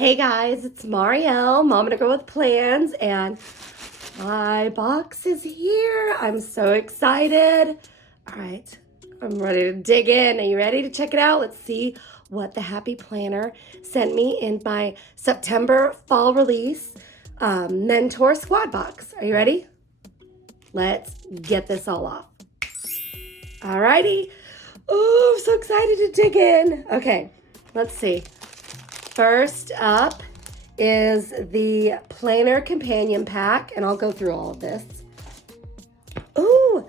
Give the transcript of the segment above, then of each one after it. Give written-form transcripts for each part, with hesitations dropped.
Hey guys, it's Marielle, Mom and a Girl with Plans, and my box is here. I'm so excited. All right, I'm ready to dig in. Are you ready to check it out? Let's see what the Happy Planner sent me in my September fall release Mentor Squad box. Are you ready? Let's get this all off. All righty. Oh, I'm so excited to dig in. Okay, let's see. First up is the Planner Companion Pack, and I'll go through all of this. Ooh,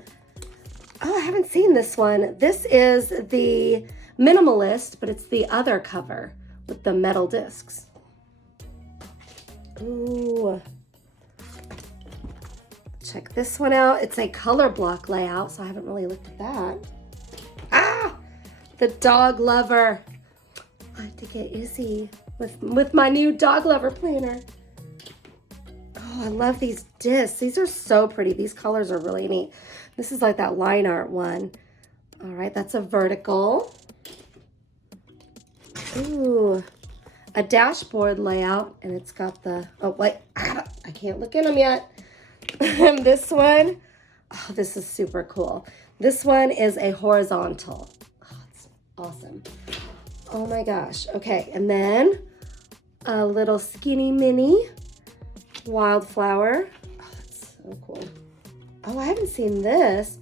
I haven't seen this one. This is the Minimalist, but it's the other cover with the metal discs. Ooh. Check this one out. It's a color block layout, so I haven't really looked at that. Ah, the Dog Lover. I have to get Izzy with my new Dog Lover planner. Oh, I love these discs. These are so pretty. These colors are really neat. This is like that line art one. All right, that's a vertical. Ooh, a dashboard layout, and it's got the, oh wait, I can't look in them yet. This one, oh, this is super cool. This one is a horizontal. Oh, it's awesome. Oh my gosh. Okay, and then a little skinny mini wildflower. Oh, that's so cool. Oh, I haven't seen this.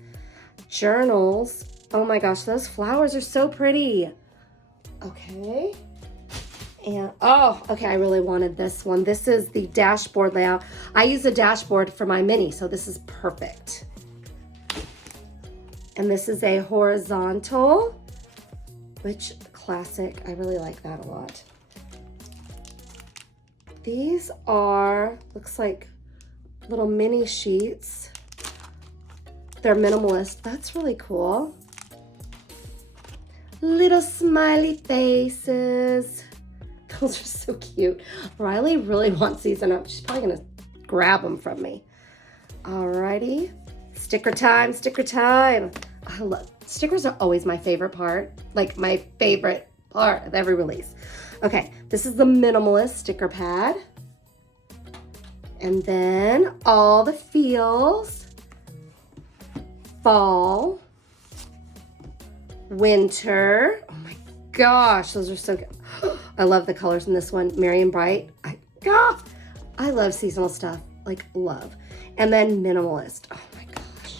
Journals. Oh my gosh, those flowers are so pretty. Okay. And oh, okay, I really wanted this one. This is the dashboard layout. I use a dashboard for my mini, so this is perfect. And this is a horizontal, which classic. I really like that a lot. These are, looks like little mini sheets. They're minimalist. That's really cool. Little smiley faces. Those are so cute. Riley really wants these, and she's probably gonna grab them from me. Alrighty, sticker time, sticker time. I love, stickers are always my favorite part, like my favorite part of every release. Okay, this is the Minimalist sticker pad. And then all the feels. Fall. Winter. Oh my gosh, those are so good. I love the colors in this one. Merry and Bright. I love seasonal stuff, like love. And then Minimalist. Oh my gosh.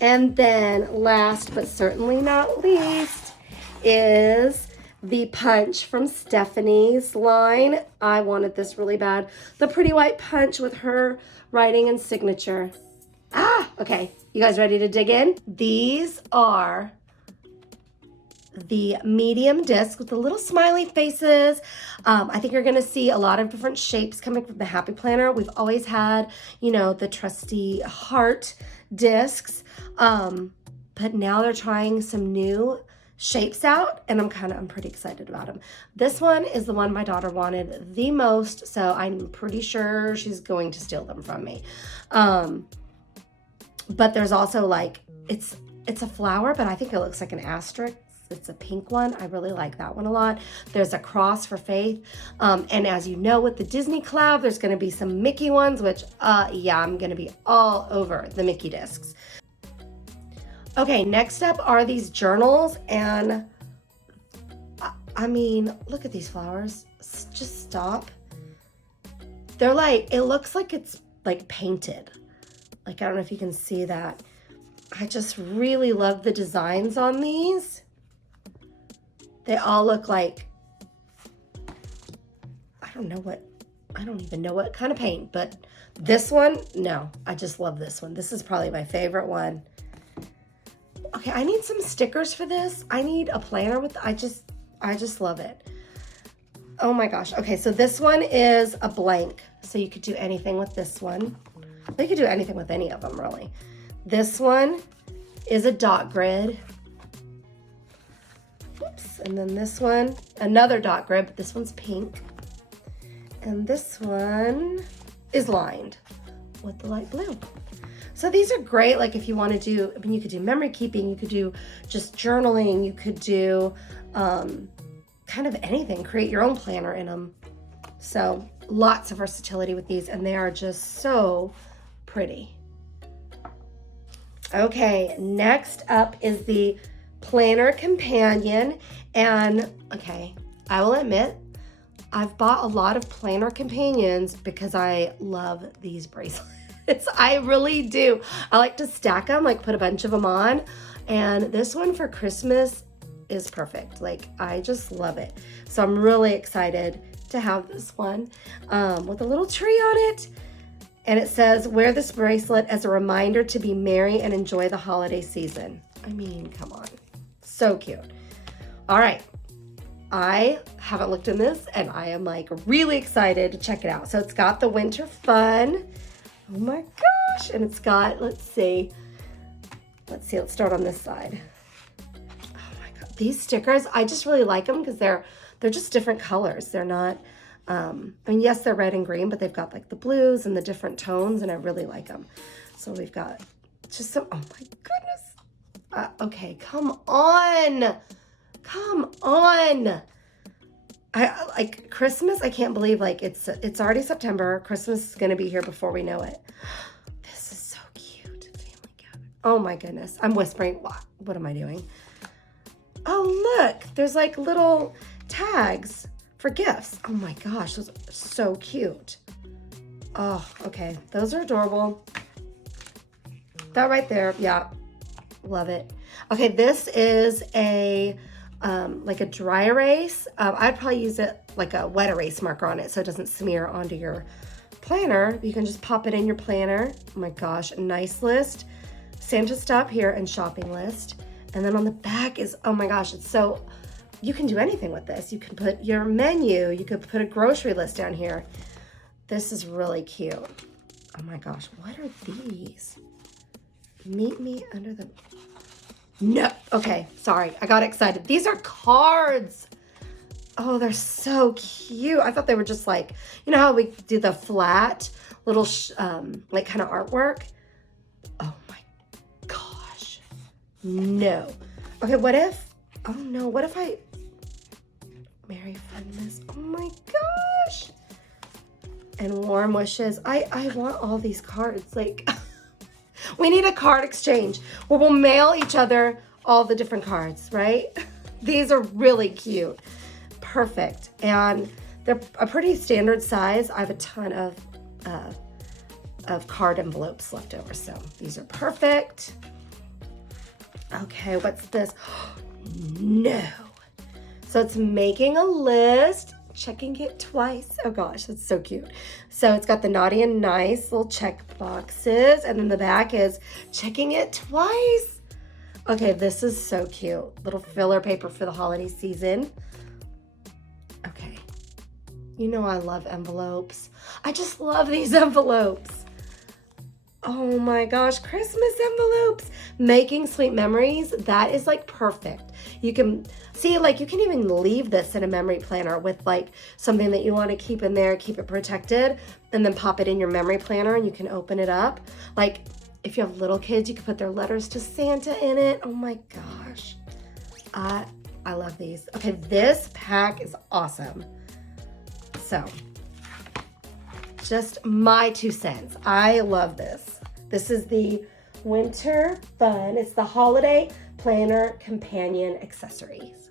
And then last but certainly not least is the Punch from Stephanie's line. I wanted this really bad. The Pretty White Punch with her writing and signature. Okay. You guys ready to dig in? These are the medium disc with the little smiley faces. I think you're going to see a lot of different shapes coming from the Happy Planner. We've always had, you know, the trusty heart discs, but now they're trying some new shapes out, and I'm pretty excited about them. This one is the one my daughter wanted the most, so I'm pretty sure she's going to steal them from me. But there's also like, it's a flower, but I think it looks like an asterisk. It's a pink one. I really like that one a lot. There's a cross for faith. And as you know, with the Disney collab, there's going to be some Mickey ones, which, yeah, I'm going to be all over the Mickey discs. Okay, next up are these journals. And I mean, look at these flowers. Just stop. They're like, it looks like it's like painted. Like, I don't know if you can see that. I just really love the designs on these. They all look like, I don't even know what kind of paint, but this one, no, I just love this one. This is probably my favorite one. Okay, I need some stickers for this. I need a planner with, I just love it. Oh my gosh. Okay, so this one is a blank. So you could do anything with this one. You could do anything with any of them, really. This one is a dot grid. Oops, and then this one, another dot grid, but this one's pink. And this one is lined with the light blue. So these are great, like if you want to do, I mean, you could do memory keeping, you could do just journaling, you could do kind of anything, create your own planner in them. So lots of versatility with these, and they are just so pretty. Okay, next up is the Planner Companion. And okay, I will admit, I've bought a lot of Planner Companions because I love these bracelets. I really do. I like to stack them, like put a bunch of them on. And this one for Christmas is perfect. Like, I just love it. So I'm really excited to have this one with a little tree on it. And it says, wear this bracelet as a reminder to be merry and enjoy the holiday season. I mean, come on. So cute. All right. I haven't looked in this, and I am like really excited to check it out. So it's got the winter fun. Oh my gosh. And it's got, let's see, let's start on this side. Oh my God. These stickers, I just really like them because they're just different colors. They're not, I mean, yes, they're red and green, but they've got like the blues and the different tones, and I really like them. So we've got just some, oh my goodness. Okay, come on. Come on. I like Christmas. I can't believe like it's already September. Christmas is going to be here before we know it. This is so cute. Family gathering. Oh my goodness. I'm whispering. What am I doing? Oh, look. There's like little tags for gifts. Oh my gosh. Those are so cute. Oh, okay. Those are adorable. That right there. Yeah. Love it. Okay. This is like a dry erase. I'd probably use it like a wet erase marker on it so it doesn't smear onto your planner. You can just pop it in your planner. Oh my gosh, a nice list. Santa stop here and shopping list. And then on the back is, oh my gosh, it's so, you can do anything with this. You can put your menu, you could put a grocery list down here. This is really cute. Oh my gosh, what are these? Meet me under the... No, okay, sorry, I got excited. These are cards. Oh, they're so cute. I thought they were just like, you know how we do the flat little, like kind of artwork? Oh my gosh, no. Okay, what if, oh no, what if I, Merry Friendmas, oh my gosh. And warm wishes. I want all these cards, like, we need a card exchange where we'll mail each other all the different cards, right? These are really cute. Perfect. And they're a pretty standard size. I have a ton of card envelopes left over, so these are perfect. Okay, what's this? No. So it's making a list. Checking it twice. Oh gosh, that's so cute. So it's got the naughty and nice little check boxes, and then the back is checking it twice. Okay, this is so cute. Little filler paper for the holiday season. Okay. You know I love envelopes. I just love these envelopes. Oh my gosh, Christmas envelopes. Making sweet memories, that is like perfect. You can see, like, you can even leave this in a memory planner with like something that you want to keep in there, keep it protected, and then pop it in your memory planner and you can open it up. Like, if you have little kids, you can put their letters to Santa in it. Oh my gosh. I love these. Okay, this pack is awesome. So, just my 2 cents. I love this. This is the Winter Fun. It's the Holiday Planner Companion Accessories.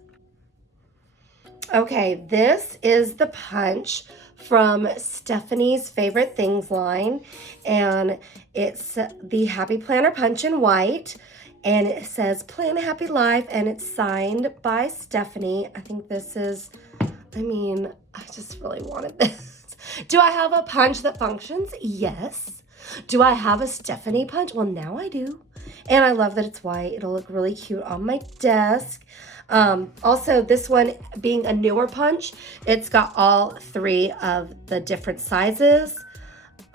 Okay, this is the punch from Stephanie's Favorite Things line, and it's the Happy Planner Punch in white, and it says Plan a Happy Life, and it's signed by Stephanie. I think this is, I mean, I just really wanted this. Do I have a punch that functions? Yes. Do I have a Stephanie punch? Well, now I do. And I love that it's white. It'll look really cute on my desk. Also, this one being a newer punch, it's got all 3 of the different sizes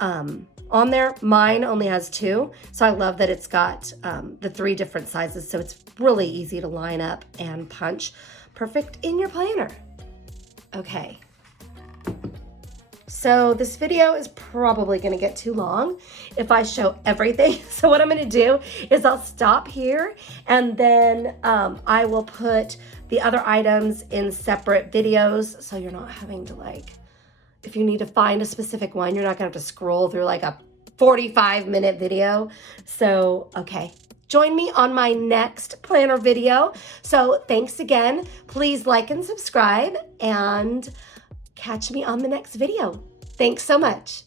on there. Mine only has 2. So I love that it's got the 3 different sizes. So it's really easy to line up and punch. Perfect in your planner. Okay. So this video is probably going to get too long if I show everything. So what I'm going to do is I'll stop here, and then I will put the other items in separate videos so you're not having to, like, if you need to find a specific one, you're not gonna have to scroll through like a 45-minute video. So, okay. Join me on my next planner video. So thanks again. Please like and subscribe and catch me on the next video. Thanks so much.